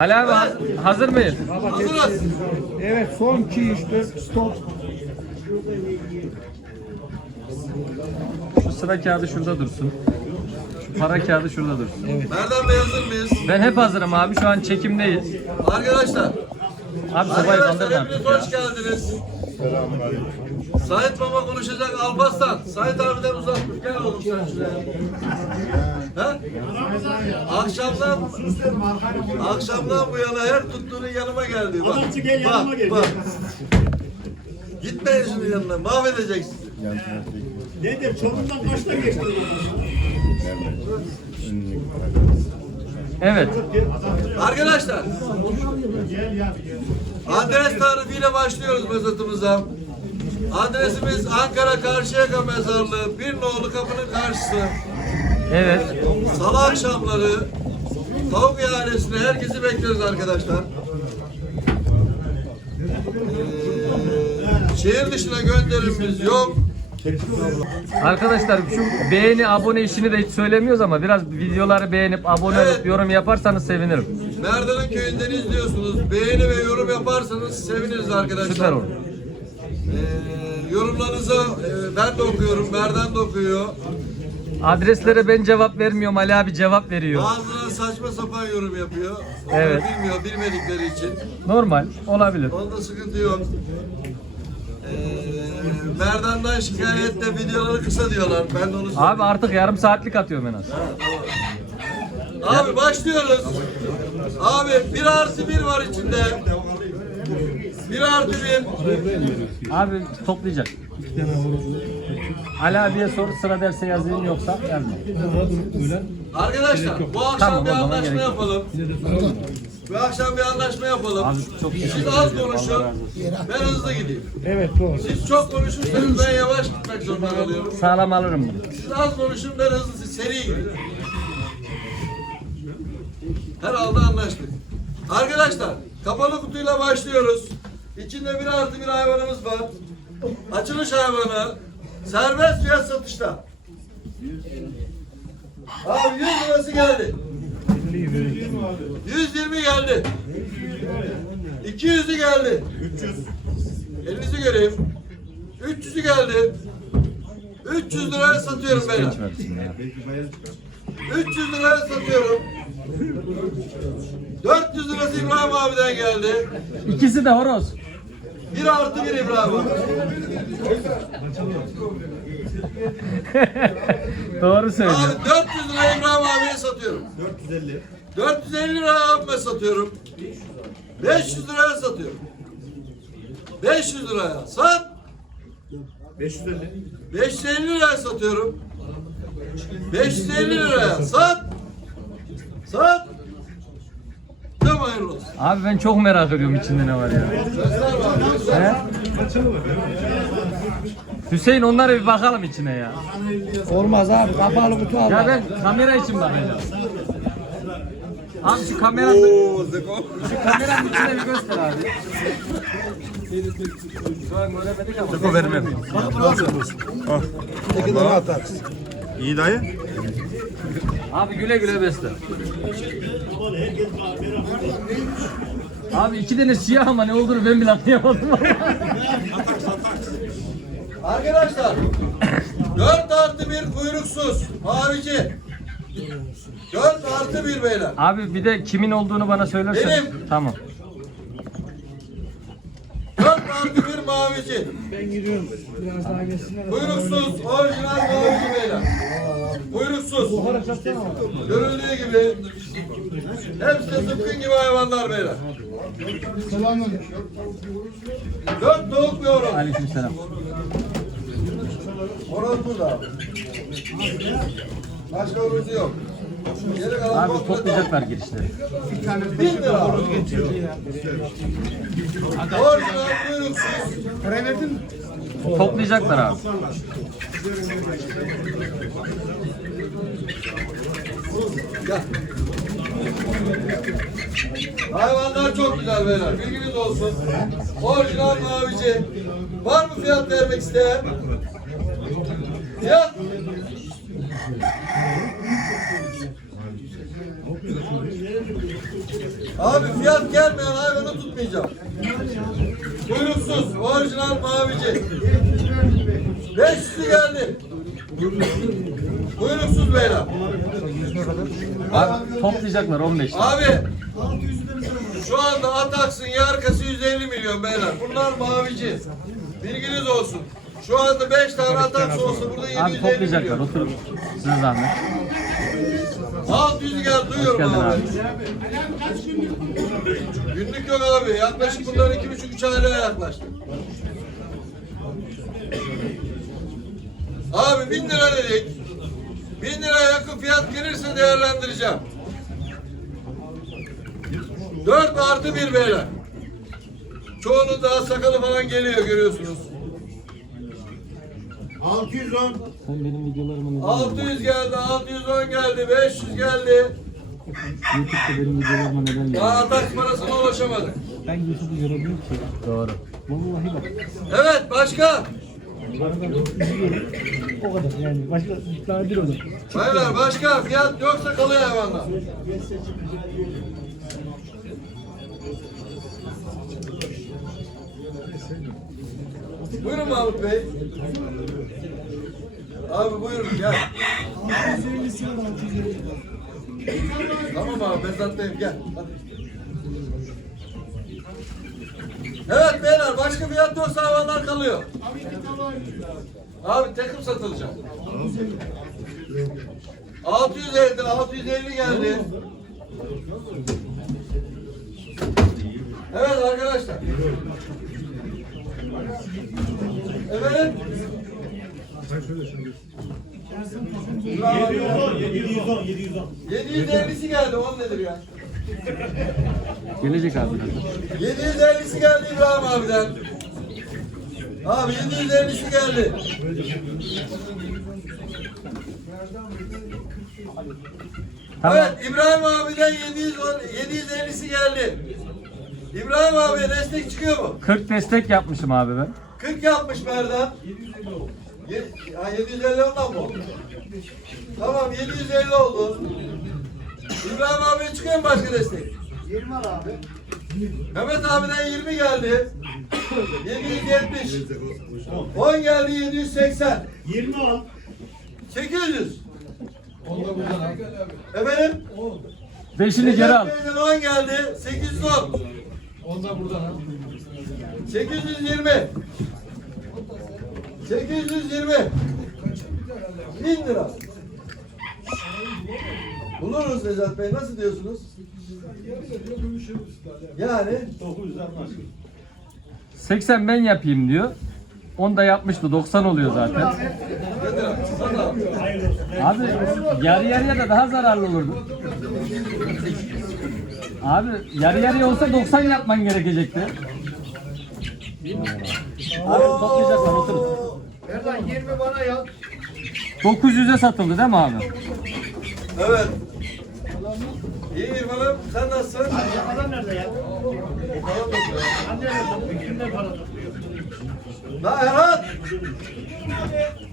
Ali abi haz- hazır mıyız? Hazırız. Evet son iki işte stop. Şu sıra kağıdı şurada dursun. Şu para kağıdı şurada dursun. Merdan Bey hazır mıyız? Ben hep hazırım abi. Şu an çekimdeyiz. Arkadaşlar. Abi sobayı Arkadaşlar hepiniz artık hoş ya. Geldiniz. Sait Baba konuşacak Alparslan. Sait abiden uzatmış. Gel oğlum sen şuraya. Ha? Akşamdan akşamdan bu yana her tuttuğunun yanıma geldi. Bak, Adamcı gel bak, yanıma gel. Bak. Gitmeyin şunun yanına. Mahvedecek sizi. Nedir? Çorum'dan kaçta geçti? Evet. Arkadaşlar Gel ya gel. Adres tarifiyle başlıyoruz mezatımıza. Adresimiz Ankara Karşıyaka Mezarlığı, bir nolu kapının karşısı. Evet. Salı akşamları tavuk ihalesine herkesi bekleriz arkadaşlar. Ee, şehir dışına gönderimimiz yok. Arkadaşlar şu beğeni abone işini de hiç söylemiyoruz ama biraz videoları beğenip abone Evet. olup yorum yaparsanız sevinirim. Merdan'ın köyünden izliyorsunuz. Beğeni ve yorum yaparsanız seviniriz arkadaşlar. Süper olur. Ee, yorumlarınızı e, ben de okuyorum, Merdan da okuyor. Adreslere ben cevap vermiyorum. Ali abi cevap veriyor. Bazıları saçma sapan yorum yapıyor. Evet. Onu bilmiyor, bilmedikleri için. Normal. Olabilir. Onda sıkıntı yok. Ee, Merdan'dan şikayette videoları kısa diyorlar. Ben de onu söyleyeyim. Abi artık yarım saatlik atıyorum en az. Abi başlıyoruz. Abi bir artı bir var içinde. Bir artı bir. Abi toplayacak. Ali abiye sor sıra derse yazayım yoksa yazma. Arkadaşlar bu akşam Tamam, bir zaman anlaşma gerek yok. yapalım. Bu akşam bir anlaşma yapalım. Abi çok Siz teşekkür az ederim. konuşun. Allah razı olsun. Ben hızlı gideyim. Evet doğru. Siz çok konuşursanız ben yavaş gitmek zorunda kalıyorum. Sağlam alırım bunu. Siz az konuşun ben hızlı seri gidin. Herhalde anlaştık. Arkadaşlar kapalı kutuyla başlıyoruz. İçinde bir artı bir hayvanımız var. Açılış hayvanı. Serbest fiyat satışta. Abi 100 lirası geldi. 120 geldi. 200'ü geldi. 300. Elinizi göreyim. 300'ü geldi. 300 liraya satıyorum ya. 300 liraya satıyorum. 400 lirası İbrahim abiden geldi. İkisi de horoz. Bir artı bir İbrahim abi. Doğru söylüyor. Abi 400 liraya İbrahim abiye satıyorum. 450. 450 liraya abime satıyorum. 500 liraya satıyorum. 500 liraya sat. 550. 550 liraya satıyorum. 550 liraya sat. Sat. Tamam hayırlı olsun. Abi ben çok merak ediyorum içinde ne var ya. He? Hüseyin onlara bir bakalım içine ya. Olmaz abi kapalı kutu al. Ya ben kamera için bakacağım. Abi şu kameranın şu kameranın içine bir göster abi. Şu an göremedik ama. Çok vermem. İyi dayı. Abi güle güle besle. Abi iki tane siyah ama ne olduğunu ben bile anlayamadım. Arkadaşlar 4 artı 1 kuyruksuz mavici 4 artı 1 beyler Abi bir de kimin olduğunu bana söylersen. Benim. Tamam. 4 artı 1 mavici Ben gidiyorum. Biraz daha geçsinler. kuyruksuz orijinal mavici beyler kuyruksuz görüldüğü gibi hepsi zıpkın gibi hayvanlar beyler Selamünaleyküm. 4 doğuk bir horoz Aleykümselam. horoz burada abi başka horozu yok Abi toplayacaklar girişleri. 1000 lira abi. orijinal kuyruksuz Para verdin mi? Toplayacaklar abi. Hayvanlar çok güzel beyler. Bilginiz olsun. Orijinal mavici. Var mı fiyat vermek isteyen? Fiyat? Abi fiyat gelmeyen hayvanı tutmayacağım. Kuyruksuz, orijinal mavici. 500'ü geldi. Kuyruksuz beyler. Abi toplayacaklar 15 lira. Abi şu anda Ataks'ın yarkası 150 milyon beyler. Bunlar mavici. Bilginiz olsun. Şu anda 5 tane Ataks olsa burada Abi 750 toplayacaklar milyon. oturun. Size zahmet. 600 gel duyuyorum abi. abi. Günlük yok abi. Yaklaşık bunlar iki buçuk üç aylaya yaklaştı. Abi bin lira dedik. Bin liraya yakın fiyat gelirse değerlendireceğim. Dört artı bir beyler. Çoğunun daha sakalı falan geliyor görüyorsunuz. 610. Sen benim videolarımı neden 600 geldi, 610 geldi, 500 geldi. YouTube'da benim videolarıma neden Daha atak parasına ulaşamadık. Ben YouTube'u göremiyorum ki. Doğru. Vallahi bak. Evet başka. O kadar yani. Başka nadir olur. Baylar başka fiyat yoksa kalıyor hayvanlar. Buyurun Mahmut Bey. Abi buyurun gel. Tamam abi Bezat'tayım gel. Hadi. Evet beyler başka fiyat yoksa hayvanlar kalıyor. Abi takım satılacak. 650, 650 geldi. Evet arkadaşlar. Efendim? 710, 710, 710. 750'si geldi, 10 nedir ya? Gelecek abi birazdan. 750'si geldi İbrahim abiden. Abi 750'si geldi. Tamam. Evet İbrahim abiden 710, 750'si geldi. İbrahim abiye destek çıkıyor mu? 40 destek yapmışım abi ben. 40 yapmış Merdan. Ye, ha, 750 ondan mı? Tamam 750 oldu. İbrahim abiye çıkıyor mu başka destek? 20 abi. Mehmet abiden 20 geldi. 770. 10 geldi 780. 20 al. 800. Efendim? Beşini geri al. Bey'den 10 geldi. 810. Onda buradan ha. 820. 820. 1000 lira. Buluruz Necat Bey. Nasıl diyorsunuz? Yani 900 anlar. 80 ben yapayım diyor. 10 da yapmıştı 90 oluyor zaten. nedir abi? Sana abi. Yarı yarıya da daha zararlı olurdu. Abi yarı yarıya olsa 90 yapman gerekecekti. Abi toplayacaklar oturun. Nereden 20 bana yaz. 900'e satıldı değil mi abi? Evet. İyi İrfan'ım. Sen nasılsın? Adam nerede ya? Bakalım bakıyor. Anne nerede? Kimler para topluyor? La Erhan.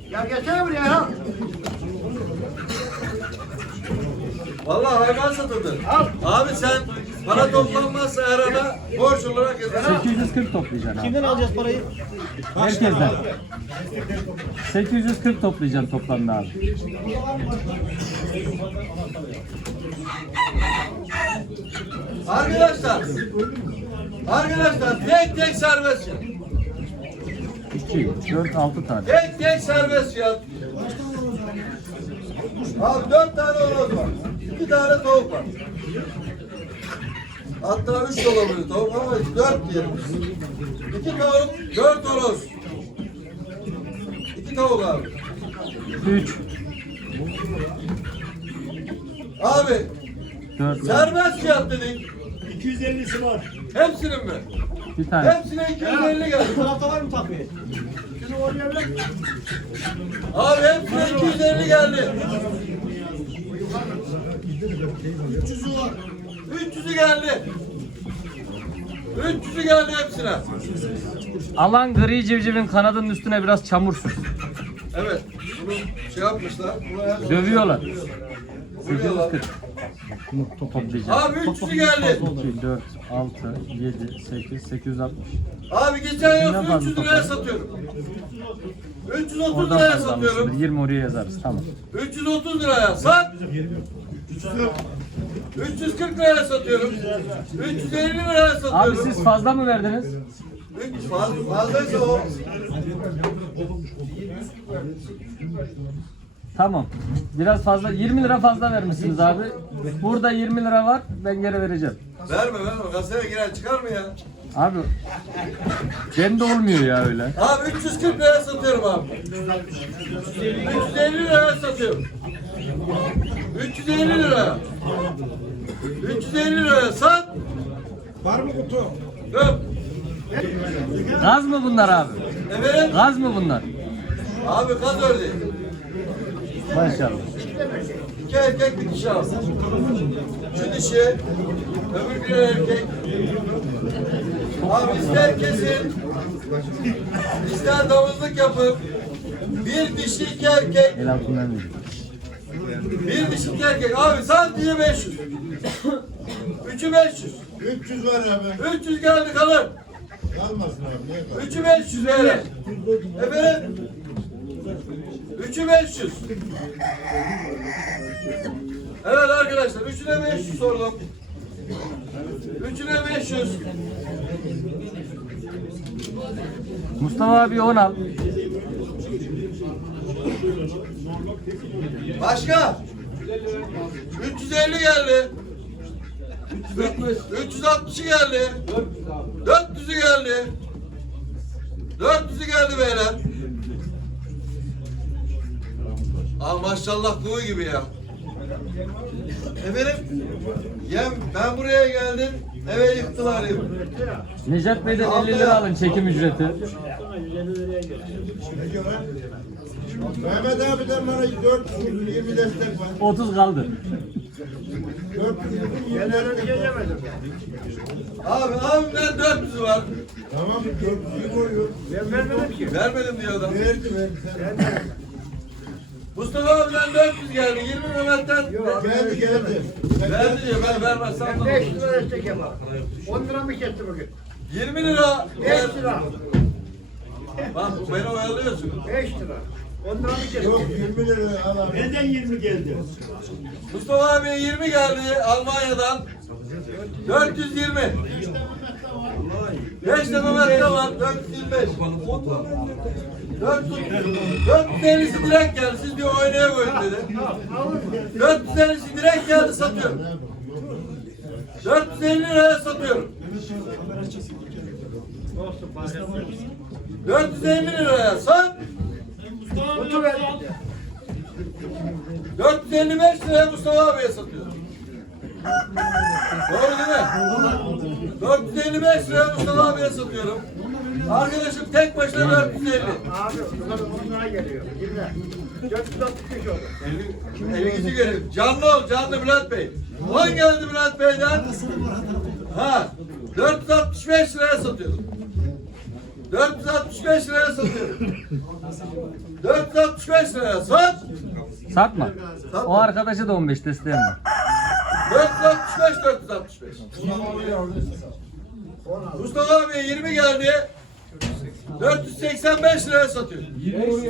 Ya gelsene buraya ya. Vallahi hayvan satıldı. Abi sen para toplanmazsa Erhan'a borç olarak yazar. 840 toplayacaksın abi. Kimden alacağız parayı? Herkesten. 840 toplayacaksın toplamda abi. Arkadaşlar. Arkadaşlar tek tek serbest fiyat. 2, 4, 6 tane. Tek tek serbest fiyat. Abi dört tane horoz var. iki tane tavuk var. Hatta üç olabilir tavuk ama dört diyelim. İki tavuk, dört horoz. İki tavuk abi. 3, Abi 4, serbest fiyat dedik. 250'si var. Hepsinin mi? bir tane. Hepsine 250 geldi. Tarafta var mı takviye? Şunu oynayabilir miyim? Abi hepsine 250 geldi. 300'ü geldi. 300'ü geldi hepsine. Alan gri civcivin kanadının üstüne biraz çamur sür. Evet. Bunu şey yapmışlar. Her Dövüyorlar. Vuruyorlar. 840. Bunu Toplayacağım. Abi 300'ü geldi. 2, 4, 6, 7, 8, 860. Abi geçen yıl Kimden fazla 300 liraya topladın? satıyorum. 330 Oradan liraya satıyorum. almışsındır. 20 oraya yazarız. Tamam. 330 liraya sat. 340 liraya satıyorum. 350 liraya Abi satıyorum. siz fazla mı verdiniz? Fazla, fazlaysa o. Tamam. Biraz fazla 20 lira fazla vermişsiniz abi. Burada 20 lira var. Ben geri vereceğim. Verme verme. Gazeteye giren çıkar mı ya? Abi bende olmuyor ya öyle. Abi 340 liraya satıyorum abi. 350 liraya satıyorum. 350 liraya. 350 liraya sat. Var mı kutu? Öp. Gaz mı bunlar abi? Efendim? Gaz mı bunlar? Abi kaz ördeği. Maşallah. İki erkek bir dişi abi. Şu dişi, öbür bir erkek. Abi ister kesin, ister damızlık yapın. Bir dişi iki erkek, El altından. Bir dişi iki erkek. Abi sadece 500. Üçü 500. 300 var abi. 300 geldi kalır. Kalmasın abi. Niye? Üçü 500 böyle. Efendim? Üçü 500. Evet arkadaşlar, üçüne 500 sordum. Üçüne 500. Mustafa abi 10 al. Başka? 350 geldi. 360'ı geldi. 400'ü geldi. 400'ü geldi beyler. Aa maşallah kuğu gibi ya. Efendim? Yem ben buraya geldim. Eve yıktılar evi. Necat Bey'den 50 lira alın çekim ücreti. Mehmet abiden bana 420 destek var. 30 kaldı. 420 destek var. Abi abimden 400 var. Tamam 400'ü koyuyor. Ben vermedim ki. Vermedim diyor adam. Verdi verdi. Mustafa abiden 400 geldi. 20 Mehmet'ten Geldi geldi. verdi diyor. Ben vermezsem Ben de 5 lira destek yapar. 10 lira mı kesti bugün? 20 lira. 5 lira. Bak bu beni oyalıyorsun. 5 lira. 10 lira mı kesti? Yok 20 lira al abi. Neden 20 geldi? Mustafa abiye 20 geldi Almanya'dan. 420. 5 de Mehmet'te var. 425. 450'si direkt geldi. Siz diyor oynaya koyun dedi. 450'si direkt geldi satıyorum. 450 liraya satıyorum. 450 liraya sat. Kutu ver. 455 liraya Mustafa abiye satıyor. Doğru değil mi? 455 liraya Mustafa abiye satıyorum. Arkadaşım tek başına 450. Abi bunlar 10 lira geliyor. Kimler? 465 oldu. Elinizi görün. Canlı ol, canlı Bülent Bey. 10 geldi Bülent Bey'den. Ha, 465 liraya satıyorum. 465 liraya satıyorum. 465 liraya sat. Satma. O arkadaşa da 15 desteğim var. 465 465. Mustafa abiye 20 geldi. 485 liraya satıyor. 20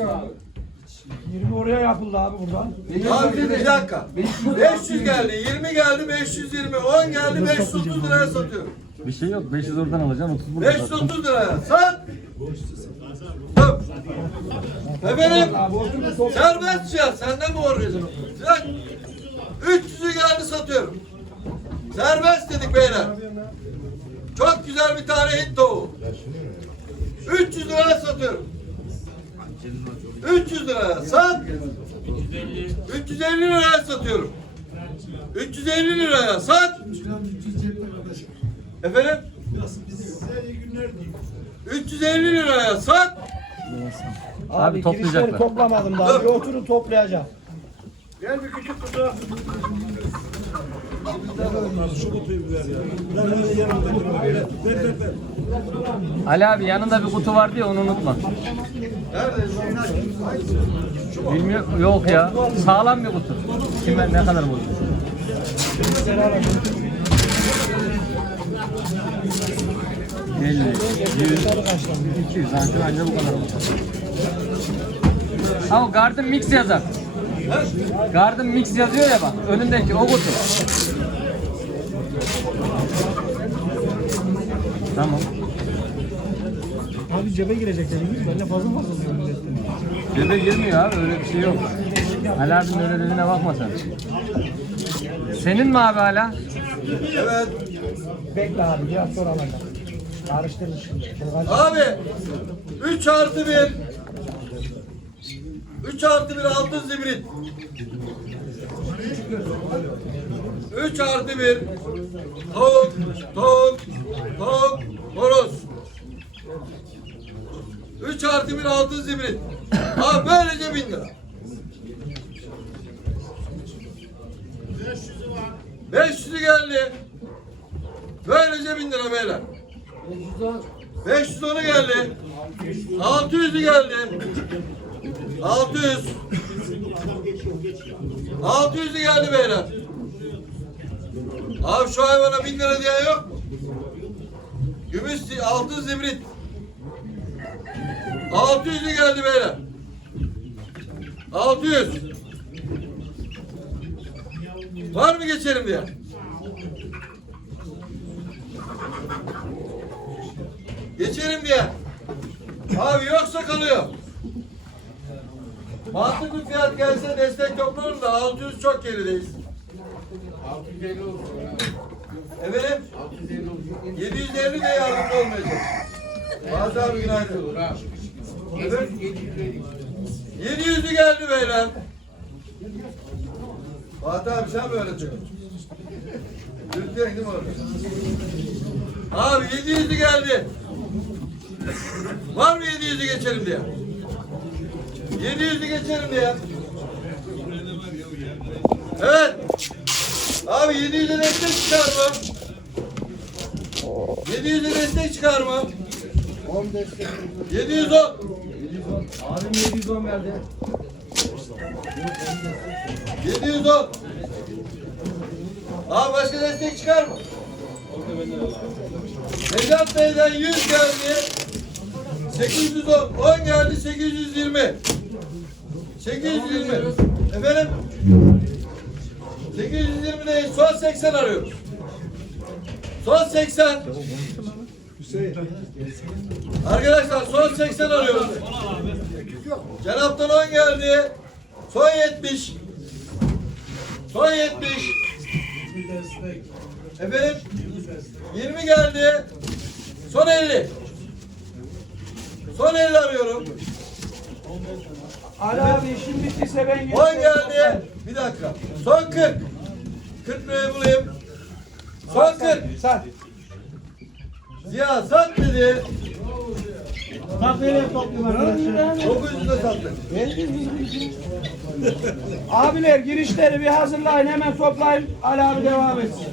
oraya yapıldı abi buradan. Abi bir dakika. 500 geldi, 20 geldi, 520, 10 geldi, 530 liraya satıyorum. Bir şey yok. 500 oradan alacaksın 30 buradan. 530 liraya sat. Tıp. Efendim, serbest ya, senden mi uğraşacağım? Sen 300'ü geldi satıyorum. Serbest dedik beyler. Çok güzel bir tane hit tavuğu. 300 liraya satıyorum. 300 liraya sat. 350 liraya satıyorum. 350 liraya sat. Efendim? 350 liraya sat. Abi toplayacaklar. girişleri toplamadım daha. Bir oturup toplayacağım. Gel bir küçük kutu. Ali abi yanında bir kutu vardı ya onu unutma. Bilmiyorum yok ya. Sağlam bir kutu. Kime ne kadar bozmuş? 50, 100, 200 santim anca bu kadar olur. Ha o Garden Mix yazar. Garden Mix yazıyor ya bak önündeki o kutu. Tamam. Abi cebe girecek dediniz. Ben de fazla fazla diyorum milletten. Cebe girmiyor abi öyle bir şey yok. Ali abinin öyle dediğine bakma sen. Senin mi abi hala? Evet. Bekle abi biraz sonra alacağım. Karıştırın şimdi. Abi 3 artı 1 3 artı 1 altın zibrit. 3 artı 1 Tavuk, tavuk, tavuk, horoz. 3 artı 1 altın zibrit. Abi böylece 1000 lira. 500'ü geldi. Böylece 1000 lira beyler. 510'u geldi. 600'ü geldi. 600. 600'ü geldi beyler. Abi şu hayvana 1000 lira diyen yok mu? Gümüş, altın zibrit. 600'ü geldi beyler. 600. Var mı geçelim diye? Geçelim diye. Abi yoksa kalıyor. Mantıklı fiyat gelse destek toplarım da 600 çok gerideyiz. 650 olsun. Efendim? 750 de yardımcı olmayacak. Fatih abi günaydın. Evet. 700'ü geldi beyler. Fatih abi sen mi öğretiyorsun? Türkiye değil mi orada? Abi 700'ü geldi. Var mı 700'ü geçelim diye? 700'ü geçelim diye. Evet. Abi 700'e destek çıkar mı? 700'e destek çıkar mı? 710. Abim 710 verdi. 710. Abi başka destek çıkar mı? Necat Bey'den 100 geldi. 810. 10 geldi 820. 820. Efendim? 820 değil. Son 80 arıyoruz. Son 80. Arkadaşlar son 80 arıyoruz. Cenap'tan 10 geldi. Son 70. Son 70. Efendim? 20 geldi. Son 50. Son 50 arıyorum. Ali abi işim bittiyse ben 10 geldi. Bir dakika. Son 40. 40 liraya bulayım. Son 40. Sat. Ziya sat dedi. Takviyeler topluyorum arkadaşlar. 900'de sattık. Abiler girişleri bir hazırlayın hemen toplayın. Ali abi devam etsin.